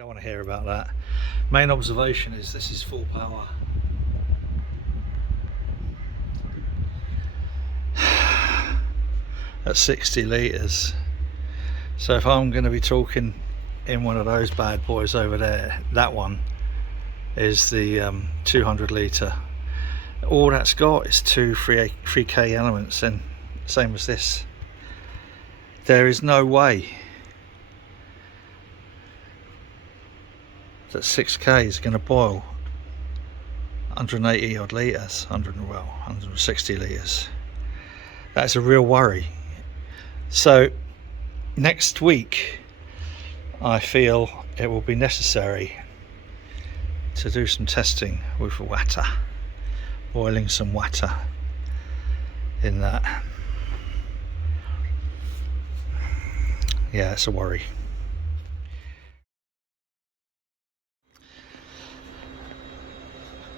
Don't want to hear about that. Main observation is this is full power. At 60 litres. So if I'm going to be talking in one of those bad boys over there, that one is the 200 litre. All that's got is two 3K elements, and same as this. There is no way that 6K is going to boil 180 odd litres, 160 litres. That's a real worry. So next week I feel it will be necessary to do some testing with water, boiling some water in that. Yeah, it's a worry.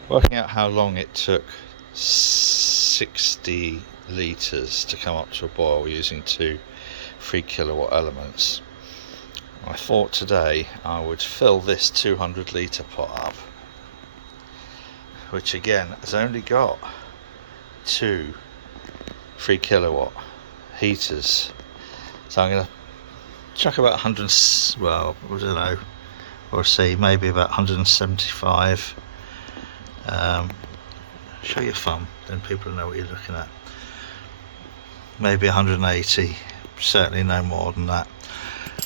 Working out how long it took 60 litres to come up to a boil using two 3 kilowatt elements. I thought today I would fill this 200 litre pot up, which again has only got two 3 kilowatt heaters. So I'm going to chuck about 100, well, I don't know, or see maybe about 175. Show your thumb, then people know what you're looking at. Maybe 180, certainly no more than that.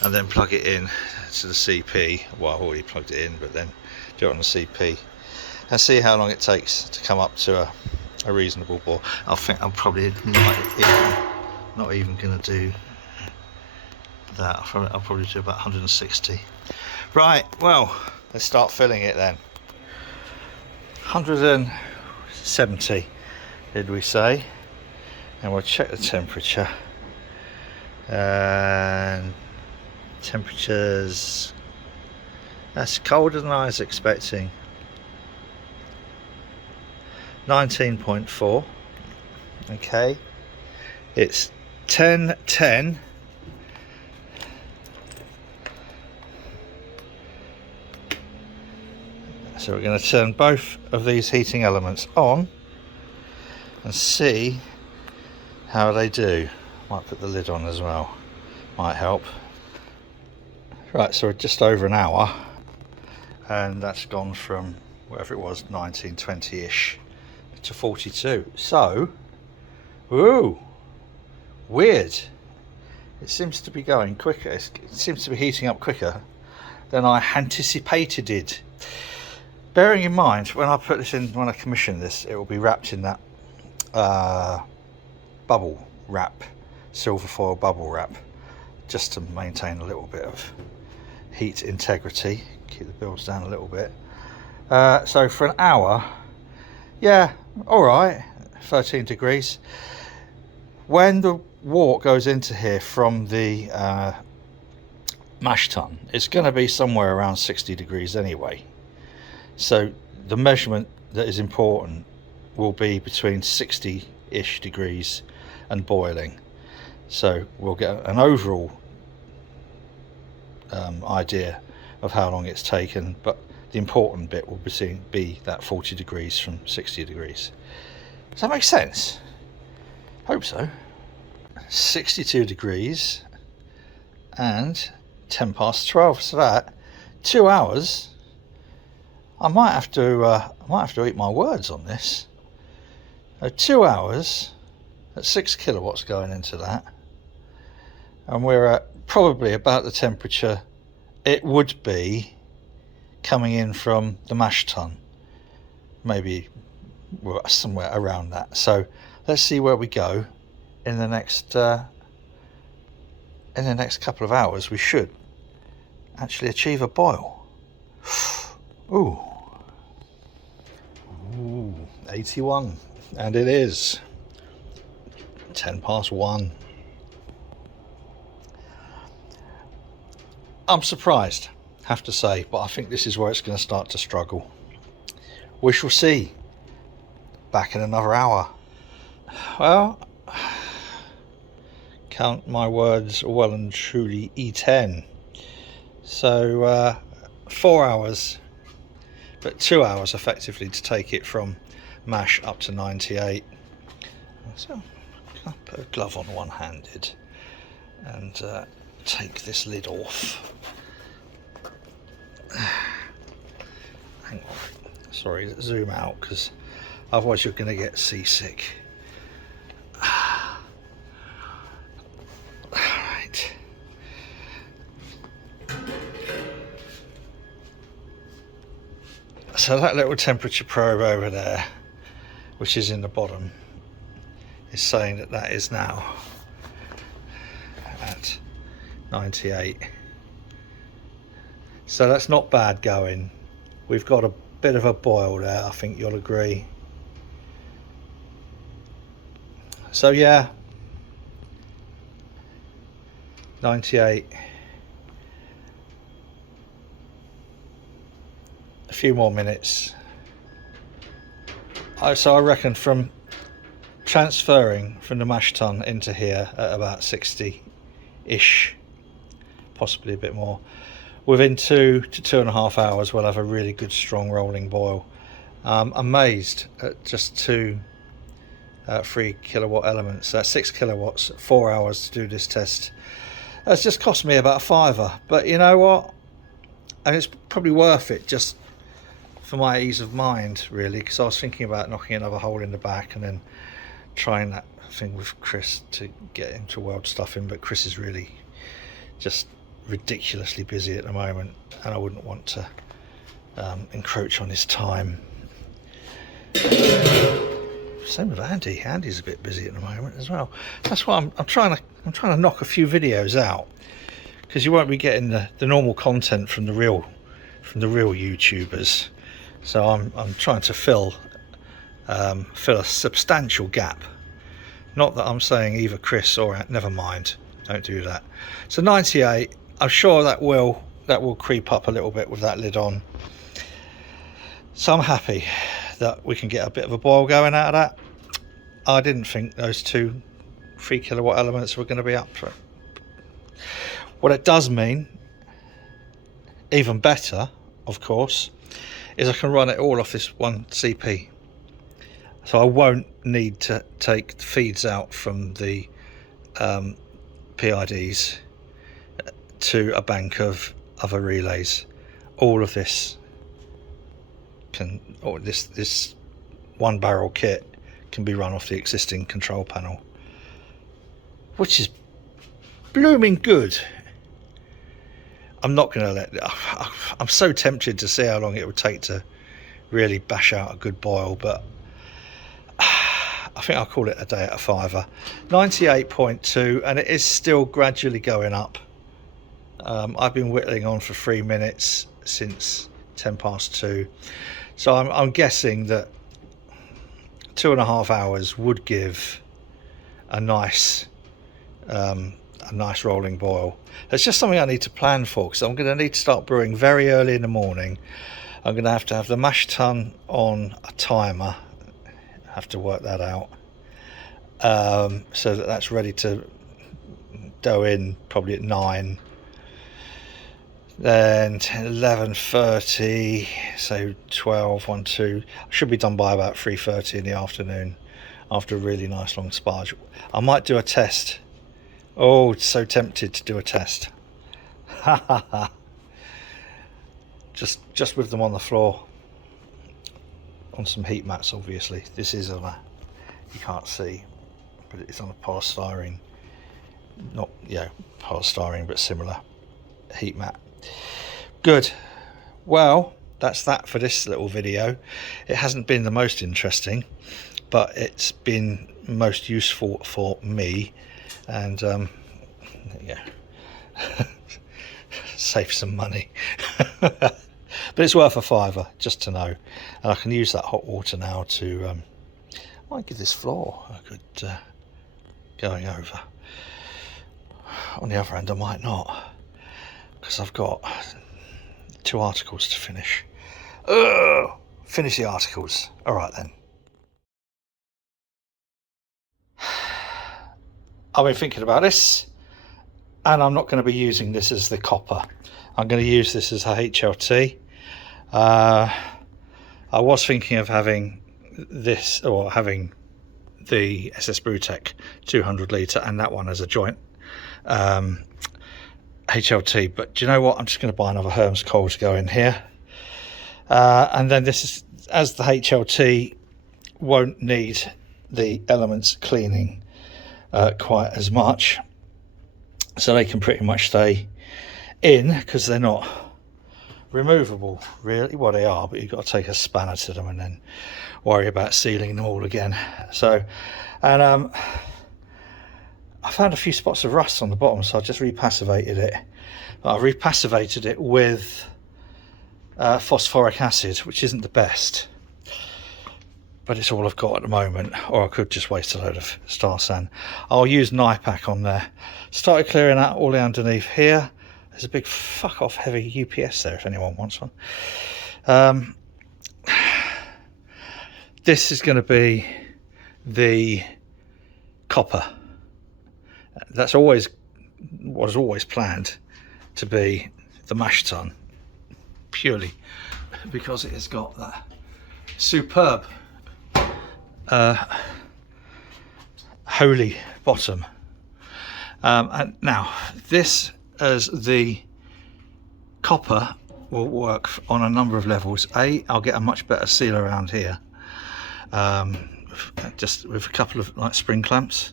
And then plug it in to the CP. Well, I've already plugged it in, but then do it on the CP and see how long it takes to come up to a reasonable boil. I think I'm probably not even going to do that. I'll probably do about 160. Right, well, let's start filling it then. 170 did we say, and we'll check the temperature, and temperatures, that's colder than I was expecting. 19.4. okay, it's 10:10. So we're going to turn both of these heating elements on and see how they do. Might put the lid on as well, might help. Right, so we're just over an hour and that's gone from whatever it was, 19-20ish to 42. So, ooh, weird. It seems to be going quicker. It seems to be heating up quicker than I anticipated it. Bearing in mind, when I put this in, when I commission this, it will be wrapped in that bubble wrap, silver foil bubble wrap, just to maintain a little bit of heat integrity, keep the builds down a little bit. So for an hour, yeah, all right, 13 degrees. When the wort goes into here from the mash tun, it's going to be somewhere around 60 degrees anyway. So the measurement that is important will be between 60-ish degrees and boiling. So we'll get an overall idea of how long it's taken, but the important bit will be that 40 degrees from 60 degrees. Does that make sense? Hope so. 62 degrees and 12:10. So that 2 hours. I might have to eat my words on this. 2 hours at 6 kilowatts going into that, and we're at probably about the temperature it would be coming in from the mash tun. Maybe we're somewhere around that. So let's see where we go in the next couple of hours. We should actually achieve a boil. Ooh, 81, and it is 1:10. I'm surprised, have to say, but I think this is where it's going to start to struggle. We shall see. Back in another hour. Well, count my words, well and truly E10. So 4 hours, but 2 hours effectively to take it from mash up to 98. So I'll put a glove on one-handed and take this lid off. Hang on, sorry, zoom out because otherwise you're going to get seasick. Alright. So that little temperature probe over there, which is in the bottom, is saying that that is now at 98. So that's not bad going. We've got a bit of a boil there, I think you'll agree. So yeah, 98. A few more minutes. So I reckon from transferring from the mash tun into here at about 60-ish, possibly a bit more, within 2 to 2.5 hours we'll have a really good strong rolling boil. I'm amazed at just 2 3 kilowatt elements. That's 6 kilowatts, 4 hours to do this test. That's just cost me about £5, but you know what, and it's probably worth it just for my ease of mind really, because I was thinking about knocking another hole in the back and then trying that thing with Chris to get him to weld stuff in, but Chris is really just ridiculously busy at the moment and I wouldn't want to encroach on his time. Same with Andy. Andy's a bit busy at the moment as well. That's why I'm trying to knock a few videos out, because you won't be getting the normal content from the real YouTubers. So I'm trying to fill a substantial gap. Not that I'm saying either Chris or never mind, don't do that. So 98, I'm sure that will creep up a little bit with that lid on. So I'm happy that we can get a bit of a boil going out of that. I didn't think those 2 3 kilowatt elements were going to be up for it. What it does mean, even better of course, is I can run it all off this one CP. So I won't need to take the feeds out from the PIDs to a bank of other relays. All of this this 1 barrel kit can be run off the existing control panel, which is blooming good. I'm not going to let I'm so tempted to see how long it would take to really bash out a good boil, but I think I'll call it a day at a £5. 98.2, and it is still gradually going up. I've been whittling on for 3 minutes since 2:10, so I'm guessing that 2.5 hours would give a nice rolling boil. It's just something I need to plan for, because I'm going to need to start brewing very early in the morning. I'm going to have the mash tun on a timer. Have to work that out, so that's ready to dough in probably at 9. Then 11:30, so 12, 1, 2. I should be done by about 3:30 in the afternoon after a really nice long sparge. I might do a test. Oh, so tempted to do a test. Ha ha ha. Just with them on the floor. On some heat mats, obviously. This is on a, you can't see, but it's on a polystyrene, not polystyrene, but similar heat mat. Good. Well, that's that for this little video. It hasn't been the most interesting, but it's been most useful for me, and save some money. But it's worth a £5 just to know, and I can use that hot water now to I might give this floor a good going over. On the other hand, I might not, because I've got 2 articles to finish. Finish the articles. All right then. I've been thinking about this, and I'm not going to be using this as the copper. I'm going to use this as a HLT. I was thinking of having this, or having the SS Brewtech 200 litre and that one as a joint HLT, but do you know what, I'm just going to buy another Hermes coil to go in here, and then this is, as the HLT won't need the elements cleaning quite as much, so they can pretty much stay in because they're not removable really. Well, they are, but you've got to take a spanner to them and then worry about sealing them all again. So, and I found a few spots of rust on the bottom, so I just repassivated it. I repassivated it with phosphoric acid, which isn't the best, but it's all I've got at the moment, or I could just waste a load of Star Sand. I'll use Nypac on there. Started clearing out all the underneath here. There's a big fuck off heavy UPS there if anyone wants one. This is going to be the copper. That's always was always planned to be the mash tun, purely because it has got that superb holy bottom. And now this, as the copper, will work on a number of levels. I'll get a much better seal around here, just with a couple of like spring clamps.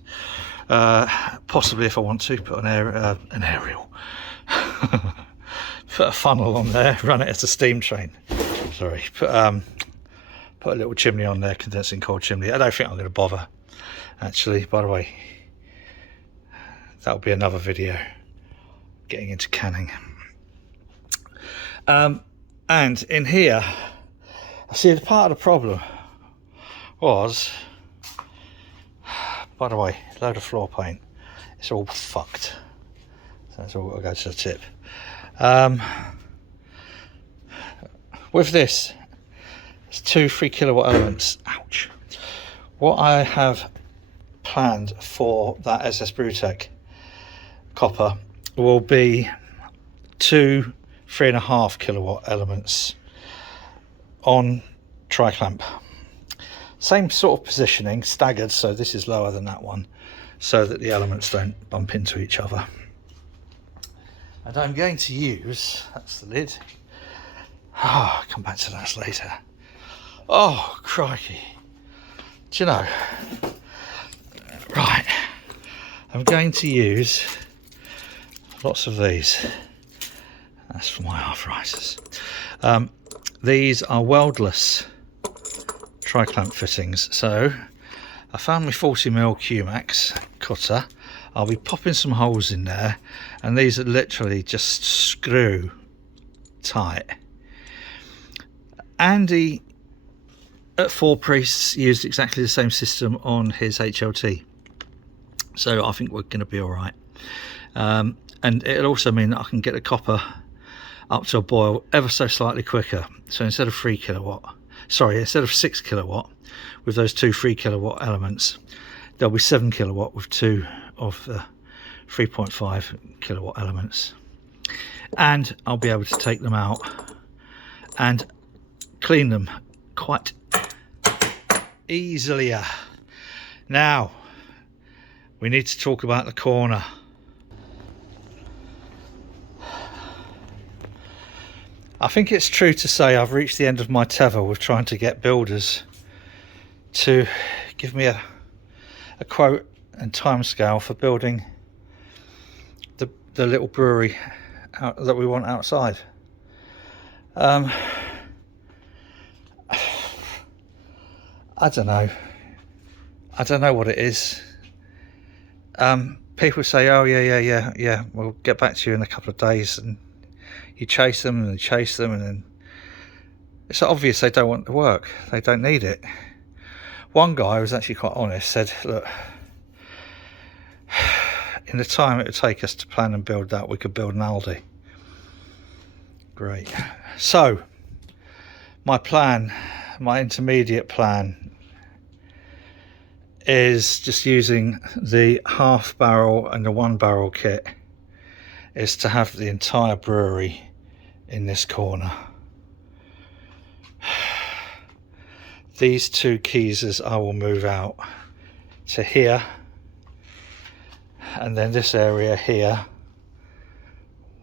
Possibly, if I want to, put an aerial, put a funnel on there, run it as a steam train. Sorry, put a little chimney on there, condensing coal chimney. I don't think I'm going to bother, actually. By the way, that'll be another video, getting into canning. And in here, I see the part of the problem was, by the way, load of floor paint. It's all fucked. So that's all got to go to the tip. With this, it's 2 3 kilowatt elements. Ouch. What I have planned for that SS Brewtech copper will be 2 3.5 kilowatt elements on tri-clamp. Same sort of positioning, staggered, so this is lower than that one, so that the elements don't bump into each other. And I'm going to use, that's the lid. Oh, I'll come back to that later. Oh, crikey. Do you know, right, I'm going to use lots of these. That's for my arthritis. These are weldless tri-clamp fittings. So I found my 40mm Q-Max cutter. I'll be popping some holes in there, and these are literally just screw tight. Andy at Four Priests used exactly the same system on his HLT, so I think we're going to be all right. And it'll also mean that I can get the copper up to a boil ever so slightly quicker. So instead of 6 kilowatt with those 2 3 kilowatt elements, there'll be 7 kilowatt with 2 of the 3.5 kilowatt elements, and I'll be able to take them out and clean them quite easily. Now we need to talk about the corner. I think it's true to say I've reached the end of my tether with trying to get builders to give me a quote and timescale for building the little brewery that we want outside. I don't know what it is. People say, oh yeah, we'll get back to you in a couple of days, and you chase them and chase them, and then it's obvious they don't want the work, they don't need it. One guy was actually quite honest, said, look, in the time it would take us to plan and build that, we could build an Aldi. Great. So my plan, my intermediate plan, is just using the half barrel and the 1 barrel kit, is to have the entire brewery in this corner. These two keys I will move out to here, and then this area here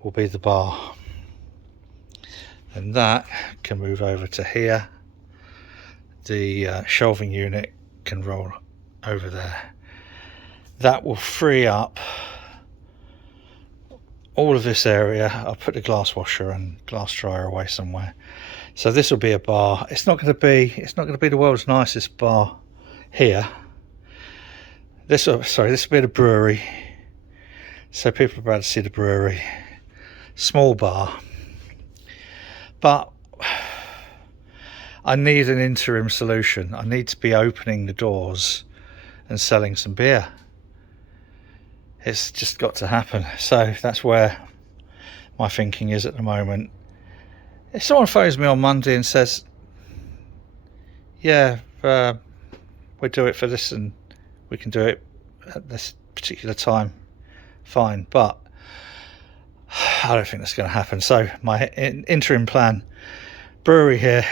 will be the bar, and that can move over to here. The shelving unit can roll over there. That will free up all of this area. I'll put the glass washer and glass dryer away somewhere. So this will be a bar. It's not going to be the world's nicest bar here. This will be the brewery. So people will be able to see the brewery. Small bar. But I need an interim solution. I need to be opening the doors and selling some beer. It's just got to happen. So that's where my thinking is at the moment. If someone phones me on Monday and says, yeah, we'll do it for this and we can do it at this particular time, fine. But I don't think that's going to happen. So my interim plan, brewery here,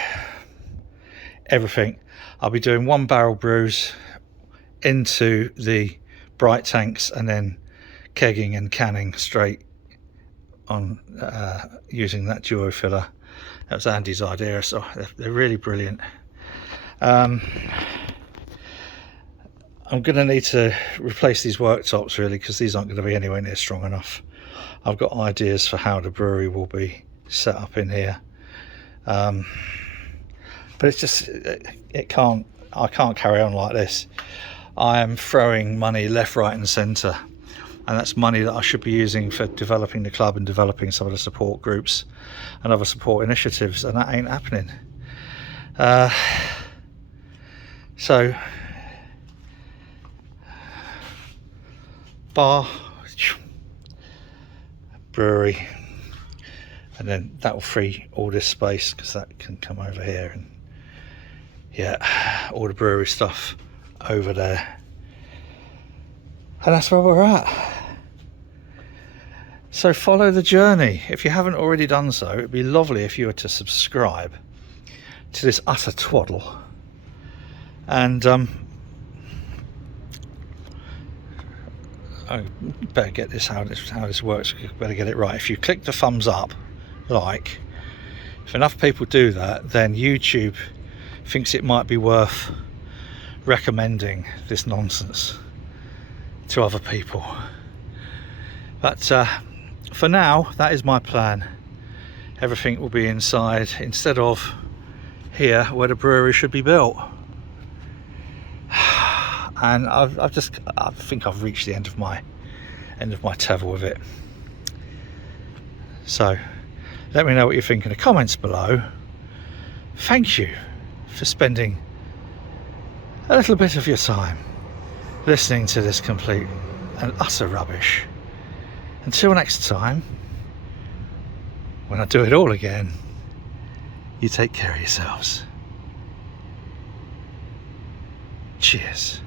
everything. I'll be doing 1 barrel brews into the bright tanks and then kegging and canning straight on using that duo filler. That was Andy's idea, so they're really brilliant. I'm going to need to replace these worktops really, because these aren't going to be anywhere near strong enough. I've got ideas for how the brewery will be set up in here, but it's just I can't carry on like this. I am throwing money left, right and centre, and that's money that I should be using for developing the club and developing some of the support groups and other support initiatives, and that ain't happening. So bar, brewery, and then that will free all this space because that can come over here, and yeah, all the brewery stuff over there, and that's where we're at. So follow the journey. If you haven't already done so, it'd be lovely if you were to subscribe to this utter twaddle. And I better get this how this works. Better get it right. If you click the thumbs up, if enough people do that, then YouTube thinks it might be worth recommending this nonsense to other people. But for now, that is my plan. Everything will be inside instead of here where the brewery should be built. And I think I've reached the end of my tether with it. So let me know what you think in the comments below. Thank you for spending a little bit of your time listening to this complete and utter rubbish. Until next time, when I do it all again, you take care of yourselves. Cheers.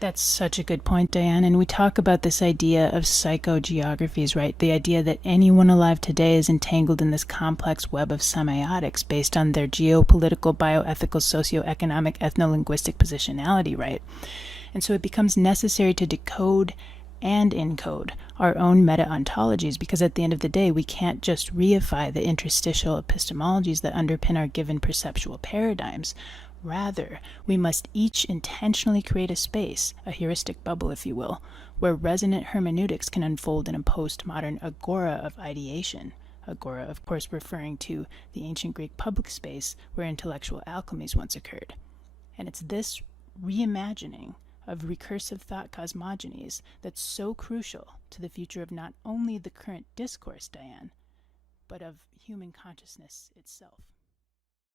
That's such a good point, Diane. And we talk about this idea of psychogeographies, right? The idea that anyone alive today is entangled in this complex web of semiotics based on their geopolitical, bioethical, socioeconomic, ethno-linguistic positionality, right? And so it becomes necessary to decode and encode our own meta-ontologies, because at the end of the day, we can't just reify the interstitial epistemologies that underpin our given perceptual paradigms. Rather, we must each intentionally create a space, a heuristic bubble, if you will, where resonant hermeneutics can unfold in a postmodern agora of ideation. Agora, of course, referring to the ancient Greek public space where intellectual alchemies once occurred. And it's this reimagining of recursive thought cosmogonies that's so crucial to the future of not only the current discourse, Diane, but of human consciousness itself.